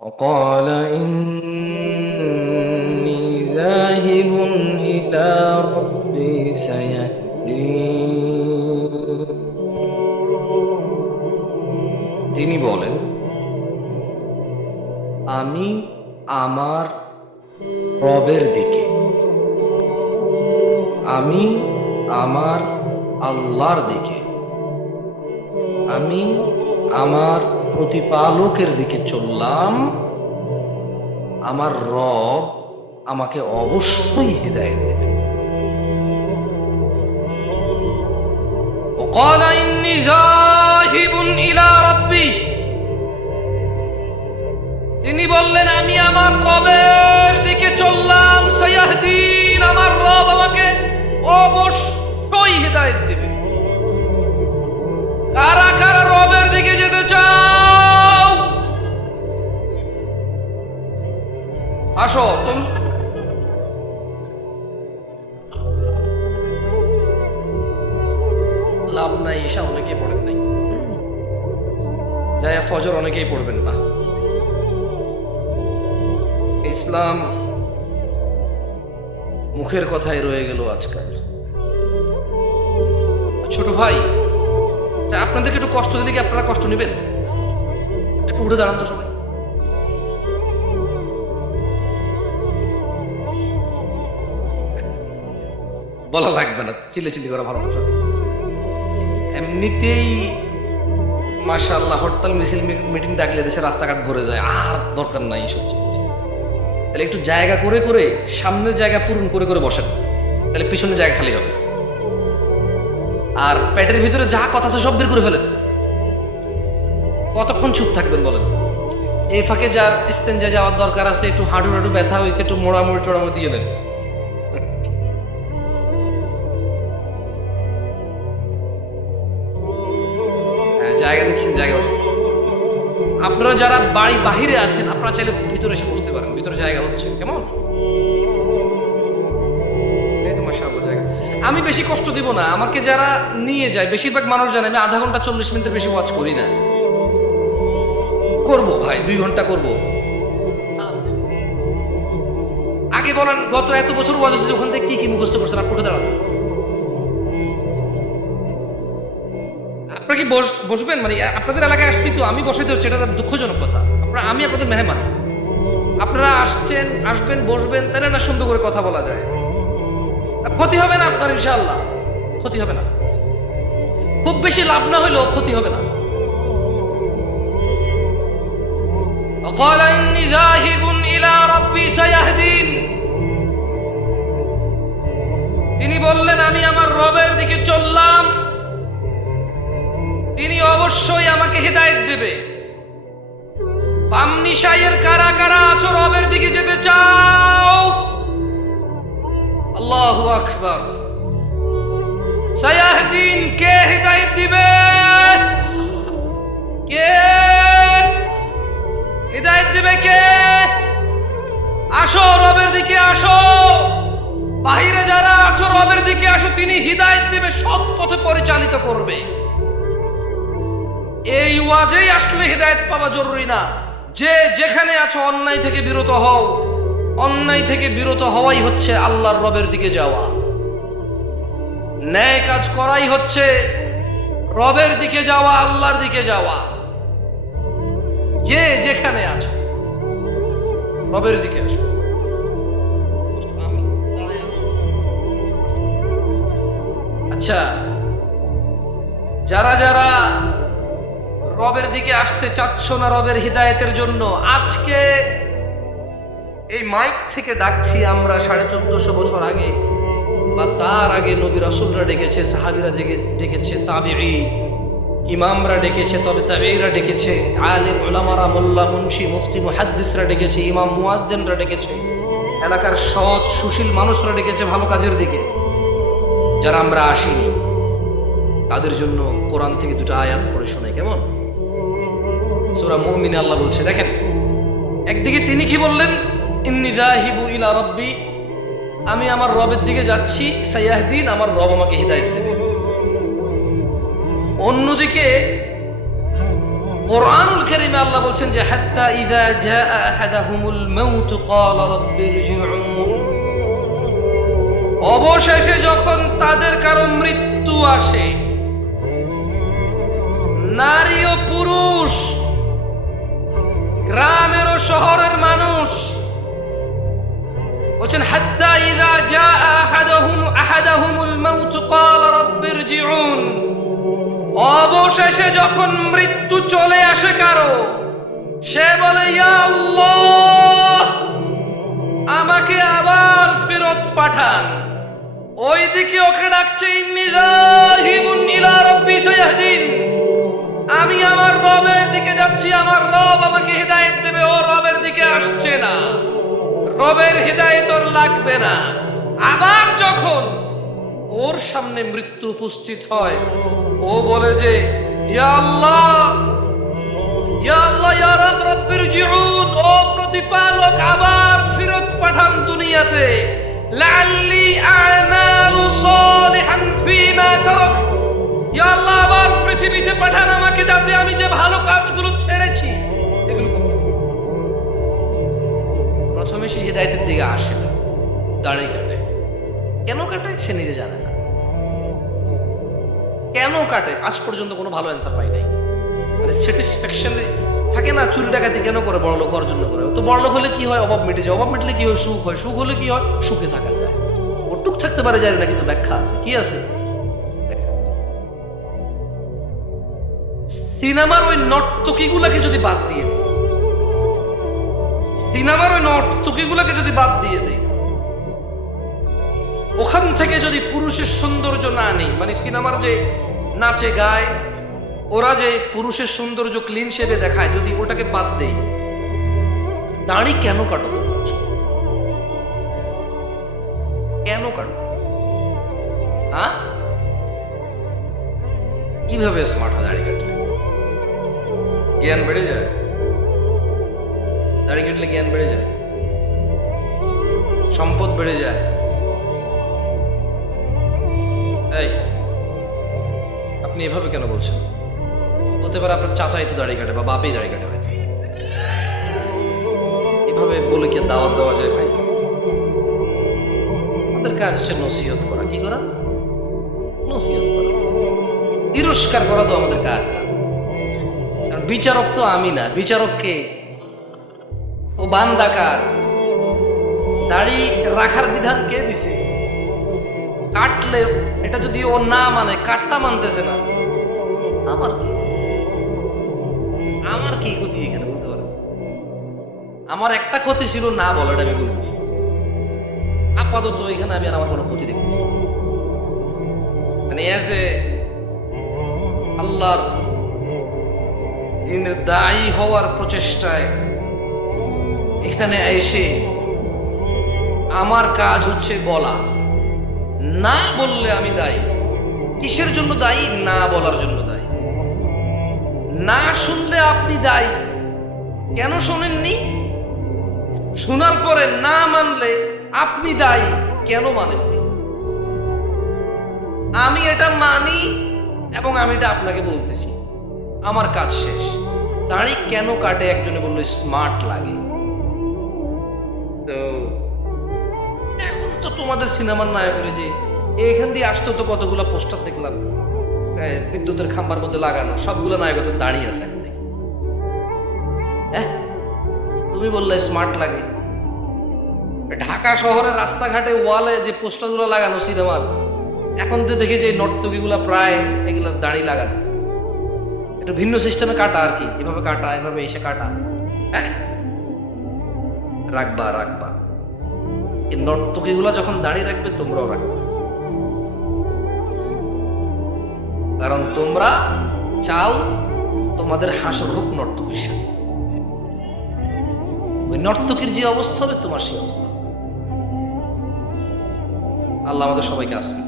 وقال إني ذاهب إلى ربي سيهدين তিনি বলেন আমি আমার রবের দিকে আমি আমার আল্লাহর দিকে আমি আমার প্রতিপালকের দিকে চললাম আমার রব আমাকে অবশ্যই হৃদায়ত দেবেন وقال إني ذاهب إلى ربي তিনি বললেন আমি আমার রবের দিকে চললাম সৈয়াহদিন আমার রব আমাকে অবশ্যই আসো, তুমি লাভ নাই, ঈশা অনেকেই পড়েন নাই। যাই ফজর অনেকেই পড়বেন না। ইসলাম মুখের কথাই রয়ে গেল আজকাল। ছোট ভাই আপনাদেরকে একটু কষ্ট দিলে কি আপনারা কষ্ট নেবেন? একটু উঠে দাঁড়ান তো সবাই বলা লাগবে না চিলে চিলি করা ভালো না এমনিতেই মাশাআল্লাহ, হরতাল, মিছিল মিটিং ডাকলে দেশে রাস্তাঘাট ভরে যায়, আর দরকার নাই সব জিনিস। তাহলে একটু জায়গা করে করে, সামনের জায়গা পূরণ করে করে বসেন। তাহলে পিছনের জায়গা খালি হবে। আর পেটের ভিতরে যা কথা আছে সব বের করে ফেলেন। কতক্ষণ চুপ থাকবেন বলেন? এই ফাঁকে যার ইস্তেঞ্জা যাওয়ার দরকার আছে, একটু হাঁটু হাঁটু ব্যথা হয়েছে, একটু মোড়ামুড়ি টোড়ামুড়ি দিয়ে দেন। দেখছেন জায়গা। আপনারা যারা বাড়ি বাহিরে আছেন, আপনারা চাইলে ভিতরে এসে বসতে পারেন। ভিতরে জায়গা হচ্ছে। কেমন? আমি বেশি কষ্ট দিব না। আমাকে যারা নিয়ে যায়, বেশিরভাগ মানুষ জানে, আমি আধা ঘণ্টা চল্লিশ মিনিটের বেশি ওয়াচ করি না। করব ভাই, দুই ঘণ্টা করব। আগে বলেন, গত এত বছর ওয়াজ আছে ওখান থেকে কি কি মুখস্থ করছেন? আর পড়ে দাঁড়ান। আপনারা কি বস- বসবেন মানে আপনাদের এলাকায় আসছি তো আমি বসাইতে হচ্ছে এটা তো দুঃখজনক কথা আপনারা আমি আপনাদের মেহমান আপনারা আসছেন আসবেন বসবেন তাহলে না সুন্দর করে কথা বলা যায় ক্ষতি হবে না আপনার ইনশাআল্লাহ ক্ষতি হবে না খুব বেশি লাভ না হলেও ক্ষতি হবে না وقال إني ذاهب إلى ربي سيهدين তিনি বললেন আমি আমার রবের দিকে চললাম তিনি অবশ্যই আমাকে হেদায়েত দেবে। পামনিশাইয়ের কারা কারা আছো রবের দিকে যেতে চাও? আল্লাহু আকবার। সায়াহদিন কে হেদায়েত দিবে? কে? হেদায়েত দিবে কে? আসো রবের দিকে আসো। বাহিরে যারা আছো রবের দিকে আসো, তিনি হিদায়ত দিবে সৎ পথে পরিচালিত করবে। এই ওয়াজেই আসলে হৃদায়ত পাওয়া জরুরি না। যে যেখানে আছো অন্যায় থেকে বিরত হও। অন্যায় থেকে বিরত হওয়াই হচ্ছে আল্লাহর রবের দিকে যাওয়া। ন্যায় কাজ করাই হচ্ছে রবের দিকে যাওয়া, আল্লাহর দিকে যাওয়া। যে যেখানে আছো, রবের দিকে আসো। আচ্ছা যারা যারা রবের দিকে আসতে চাচ্ছ না রবের হৃদায়তের জন্য? আজকে এই মাইক থেকে ডাকছি আমরা সাড়ে চোদ্দশো বছর আগে, বা তার আগে নবী রাসুলরা ডেকেছে, সাহাবিরা ডেকেছে, তাবিঈ, ইমামরা ডেকেছে, তবে তাবিঈরা ডেকেছে, আলিম ওলামারা মোল্লা, মুন্সি, মুফতি, মুহাদ্দিসরা ডেকেছে, ইমাম মুয়াদ্দিনরা ডেকেছে, এলাকার সৎ, সুশীল মানুষরা ডেকেছে ভালো কাজের দিকে। যারা আমরা আসিনি, তাদের জন্য কোরআন থেকে দুটো আয়াত পড়ে শোনাই, কেমন? সূরা মুমিনে আল্লাহ বলছে, দেখেন, একদিকে তিনি কি বললেন? ইন্নি যাহিবু ইলা রাব্বি আমি আমার রবের দিকে যাচ্ছি, সাইয়াহদিন, আমার রব আমাকে হিদায়ত দেবে। অন্যদিকে কোরআনুল আল্লাহ বলছেন যে, হাত্তা ইযা জাআ আহাদাহুমুল মাউত অবশেষে যখন তাদের কারও মৃত্যু আসে, নারী শহরের মানুষ। বলছেন, হাত্তা জাআ আহাদাহুম, আহাদাহুমুল মাউত ইরজিউন। অবশেষে যখন মৃত্যু চলে আসে কারও, সে বলে, ইয়া আল্লাহ, আমাকে আবার ফেরত পাঠান। ওইদিকে ওকে ডাকছে আমি আমার রবের হিদায়েত ওর লাগবে না। আবার যখন ওর সামনে মৃত্যু উপস্থিত হয়, ও বলে যে আল্লাহ ফেরত পাঠান দুনিয়াতে। পৃথিবীতে পাঠান আমাকে যাতে আমি যে ভালো কাজগুলো ছেড়েছি, এগুলো সে হিদায়তের দিকে আসে না দাড়ি কাটে। কেন কাটে? সে নিজে জানে না। কেন কাটে? আজ পর্যন্ত কোনো ভালো অ্যান্সার পাই নাই। মানে স্যাটিসফ্যাকশন থাকে না, চুরি ডাকাতি কেন করে বড় লোক জন্য করে? তো বড় লোক হলে কি হয়? অভাব মিটে যায়। অভাব মিটলে কি হয়? সুখ হয়। সুখ হলে কি হয়? সুখে থাকা যায়। ওটুক থাকতে পারে, জানি না, কিন্তু ব্যাখ্যা আছে। কি আছে? সিনেমার ওই নর্তকীগুলাকে যদি বাদ দিয়ে সিনেমার ওই নর্তকীগুলাকে যদি বাদ দিয়ে দিই, ওখান থেকে যদি পুরুষের সৌন্দর্য না নেই মানে সিনেমার যে নাচে গায়, ওরা যে পুরুষের সৌন্দর্য ক্লিন শেপে দেখায়, যদি ওটাকে বাদ দেই, দাড়ি কেন কাটো কেন কাটো? কীভাবে স্মার্ট হয় দাড়ি কাটলে? জ্ঞান বেড়ে যায়? দাড়ি কাটলে জ্ঞান বেড়ে যায়। সম্পদ বেড়ে যায়। এই, আপনি এভাবে কেন বলছেন? হতে পারে আপনার চাচাই তো দাড়ি কাটে বা বাপেই দাড়ি কাটে হয়তো। এভাবে বলে কি দাওয়াত দেওয়া যায় ভাই? আমাদের কাজ হচ্ছে নসিহত করা। কি করা? নসিহত করা। তিরস্কার করা তো আমাদের কাজ না। কারণ বিচারক তো আমি না। বিচারক কে? ও বান্দাকার। দাড়ি রাখার বিধান কে দিছে? কাটলে এটা যদি ও না মানে কাটটা মানতেছে না। আমার কি? আমার কি ক্ষতি এখানে বলতে পারো? আমার একটা ক্ষতি ছিল, না বলাটা আমি বলেছি আপাতত এখানে আমি আর আমার কোনো ক্ষতি দেখেছি মানে এজ এ আল্লাহর দিনের দায়ী হওয়ার প্রচেষ্টায় এখানে এসে আমার কাজ হচ্ছে বলা। না বললে আমি দায়ী। কিসের জন্য দায়ী? না বলার জন্য দায়ী। না শুনলে আপনি দায়ী। কেন শোনেননি? শোনার পরে না মানলে আপনি দায়ী। কেন মানেননি? আমি এটা মানি এবং আমি এটা আপনাকে বলতেছি। আমার কাজ শেষ। দাড়ি কেন কাটে? একজনে বলল, স্মার্ট লাগে। তোমাদের সিনেমার নায়কের যে, এখান দিয়ে আসতো তো কতগুলো পোস্টার দেখলাম। বিদ্যুতের খাম্বার মধ্যে লাগানো, সবগুলো নায়কদের দাঁড়িয়ে আছে এখন দেখি। তুমি বললে স্মার্ট লাগে। ঢাকা শহরের রাস্তাঘাটে ওয়ালে যে পোস্টারগুলো লাগানো সিনেমার, এখন তো দেখি যে নর্তকীগুলো প্রায় এগুলো দাঁড়িয়ে লাগানো। একটু ভিন্ন সিস্টেমে কাটা আর কি, এভাবে কাটা, এভাবে এসে কাটা। হ্যাঁ? রাখবা রাখবা। এই নর্তকীগুলো যখন দাঁড়িয়ে রাখবে, তোমরাও রাখবে। কারণ তোমরা চাও তোমাদের হাসর হোক নর্তকীর সাথে। ওই নর্তকীর যে অবস্থা হবে, তোমার সেই অবস্থা। আল্লাহ আমাদের সবাইকে আসবে